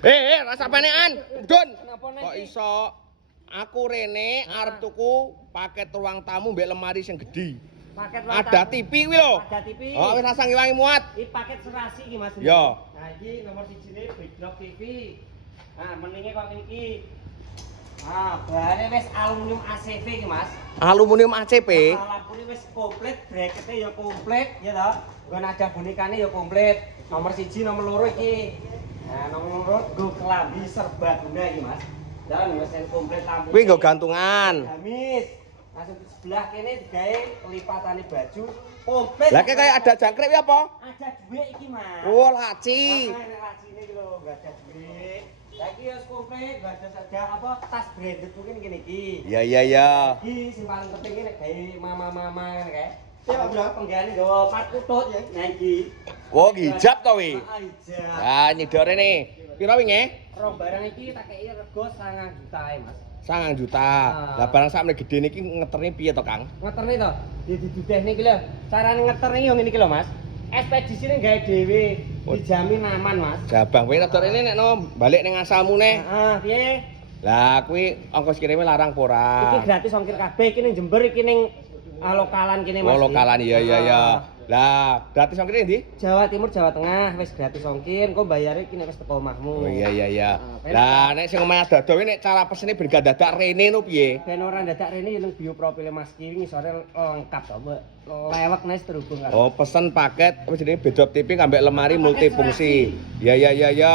Rasa panekan. Dun. Kenapa nek? Kok iso aku rene arep tuku paket ruang tamu mbek lemari sing gedhi. Paket Ada TV kuwi lho. Ada TV. Oh, wis rasang wangi muat. Iki paket serasi iki Mas. Yo. Nah, iki nomor 1-ne Big Drop TV. Nah, menenge kok ngene iki. Ah, bahane wis aluminium ACV iki, Mas. Aluminium ACP. Lampune wis komplit, brackete ya komplit, ya toh. Nggon ada bonekane ya komplit. Nomor 1, nomor 2 iki. Nah, nomor 2 nggo kelambi serbaguna iki, Mas. Dan wis komplit lampu. Kuwi nggo gantungan. Gamis. Langsung di sebelah kene digawe lipatane baju komplit. Lah kayak ada jangkrik kuwi apa? Ada duit iki, Mas. Oh, laci. Nah, nek lacine iki lho, enggak ada duit. Lah iki wis komplit, enggak ada apa tas branded mungkin ngene iki. Iya iya iya. Iki sing paling penting nek gawe mama-mama ngene kae. Siapa bro penggane nggawa part kutut ya. Nah iki. Oh, hijab to wi. Heeh, hijab. Lah nyidore ne. Pira wingi? Rong barang iki tak kei rego 9 juta Mas. 9 juta. Lah barang sakmene gedhe niki ngeterne piye to, Kang? Ngeterne to. Didudeh niki lho. Carane ngeterne yo ngene iki lho, Mas. Ekspedisine gawe dhewe, dijamin aman, Mas. Jabang kowe rada rene nek no balik ning asalmu ne. Heeh, piye? Lah kuwi ongkos kirime larang apa ora? Iki gratis ongkir kabeh, iki ning Jember iki ning lokalan kene Mas. Oh, lokalan iya iya iya. Lah, gratis ongkire ndi? Jawa Timur, Jawa Tengah wis gratis ongkir, kok bayare iki nek wis teko omahmu. Oh iya iya iya. Lah nek sing omah dadak kuwi nek cara pesene ben gak dadak rene no piye? Ben ora dadak rene yo ning bioprofile Mas ki ngisore lengkap to, Mbak. Lewek nes terhubung karo. Oh, pesen paket apa jenenge bedrop TV ngambek lemari multifungsi. Iya iya iya iya.